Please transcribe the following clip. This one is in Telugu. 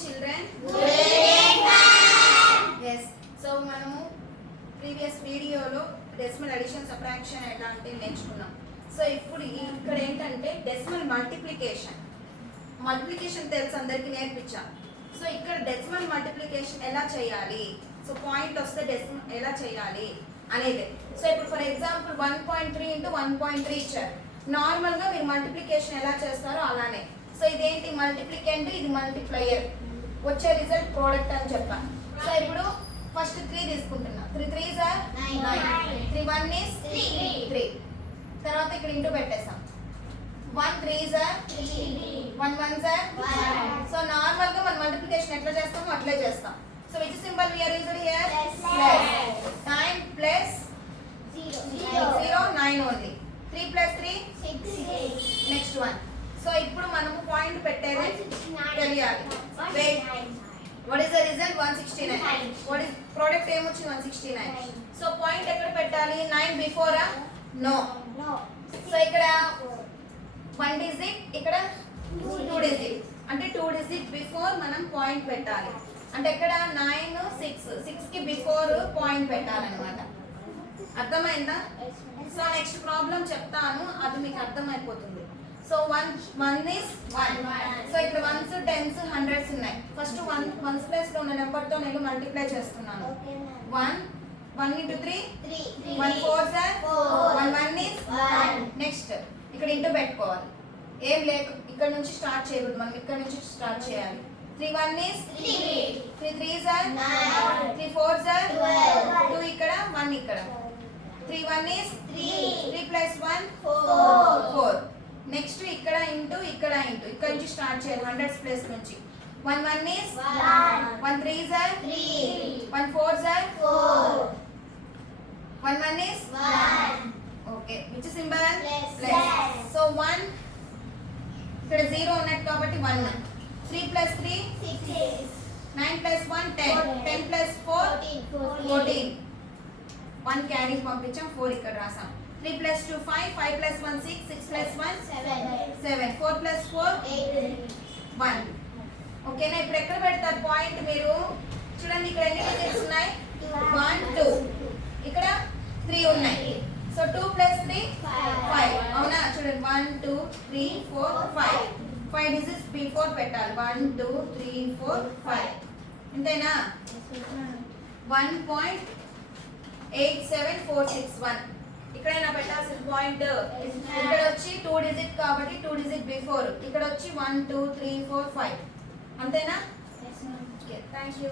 చిల్డ్రన్ ఎస్. సో మనము ప్రీవియస్ వీడియోలో డెసిమల్ అడిషన్ సబ్ట్రాక్షన్ ఎలాంటివి నేర్చుకున్నాం. సో ఇప్పుడు ఇక్కడ ఏంటంటే డెసిమల్ మల్టిప్లికేషన్ తెలుసు అందరికీ నేర్పించాం. సో ఇక్కడ డెసిమల్ మల్టిప్లికేషన్ ఎలా చేయాలి, సో పాయింట్ వస్తే డెసిమల్ ఎలా చేయాలి అనేది. సో ఇప్పుడు ఫర్ ఎగ్జాంపుల్ 1.3 ఇంటూ 1.3 ఇచ్చారు. నార్మల్గా మీరు మల్టిప్లికేషన్ ఎలా చేస్తారో అలానే. సో ఇదేంటి మల్టిప్లికెంట్, ఇది మల్టిప్లయర్, వచ్చే రిజల్ట్ ప్రోడక్ట్ అని చెప్పాను. సో ఇప్పుడు ఫస్ట్ 3 తీసుకుంటున్నా. 3 3s are 9, 3 1 is 3. తర్వాత ఇక్కడ ఇంటూ పెట్టేస్తాం. 1 3s are 1 1s are 1. So normal గా మనం మల్టిప్లికేషన్ ఎట్లా చేస్తామో అట్లే చేస్తాం. So which symbol we are used here? Plus. 9 plus 0 9 only. 3 plus 3 6. Next one. So ఇప్పుడు మనము పాయింట్ పెట్టేది తెలియాలి. What is the result? 169. What is product ఏం వచ్చింది? 169. సో పాయింట్ ఎక్కడ పెట్టాలి? 9 బిఫోర్ ఆ? నో. సో ఇక్కడ 1 డిజిట్, ఇక్కడ 2 డిజిట్, అంటే 2 డిజిట్ బిఫోర్ మనం పాయింట్ పెట్టాలి. అంటే ఇక్కడ 9 6 కి బిఫోర్ పాయింట్ పెట్టాలన్నమాట. అర్థమైందా? సో నెక్స్ట్ ప్రాబ్లం చెప్తాను, అది మీకు అర్థమైపోతుంది. So 1 is 1. సో ఇక్కడ 1s 10s 100s ఉన్నాయి. ఫస్ట్ 1 ప్లేస్ లో ఉన్న నెంబర్ తో నేను మల్టిప్లై చేస్తున్నాను. 1 into 3 1 4s are 1 1 is 1. Next ఇక్కడ ఇంటూ పెట్టుకోవాలి. ఏం లేక ఇక్కడ నుంచి స్టార్ట్ చేయకూడదు, మనం ఇక్కడ నుంచి స్టార్ట్ చేయాలి. 3 1 is 3 3s are 9, 3 4s are 12, 2 ఇక్కడ 1 ఇక్కడ. 3 1 is 3 plus 1 4. నెక్స్ట్ ఇక్కడ ఇంటూ ఇక్కడ ఇంటూ ఇక్కడ నుంచి స్టార్ట్ చేయాలి, 100s ప్లేస్ నుంచి. 1 1 is 1 3s are 3, 1 4s are 4, 1 1 is 1. Okay, which symbol? Plus. So 1 ఇక్కడ 0 ఉన్నట్టు కాబట్టి 1. 3 plus 3 6, 9 plus 1 10, 10 plus 4 14. 1 క్యారీ పంపించాం, 4 ఇక్కడ రాసాం. 3 plus 2 5, 5 plus 1 6, 6 plus 1 7, 4 plus 4 1. ఓకేనా? ఇప్పుడు ఎక్కడ పెడతారు పాయింట్ మీరు? చూడండి ఇక్కడ ఎన్ని డిజిట్స్ ఉన్నాయి? 1 2, ఇక్కడ 3 ఉన్నాయి. So 2 plus 3 5. అవునా? చూడండి 1 2 3 4 5 డిజిట్స్ బిఫోర్ పెట్టాలి. 1 2 3 4 5. అంతేనా? 1.87461 ఇక్కడైనా పెట్టాల్సిన పాయింట్. ఇక్కడ వచ్చి 2 డిజిట్ కాబట్టి 2 డిజిట్ బిఫోర్, ఇక్కడ వచ్చి 1 2 3 4 5. అంతేనా? Okay, thank you.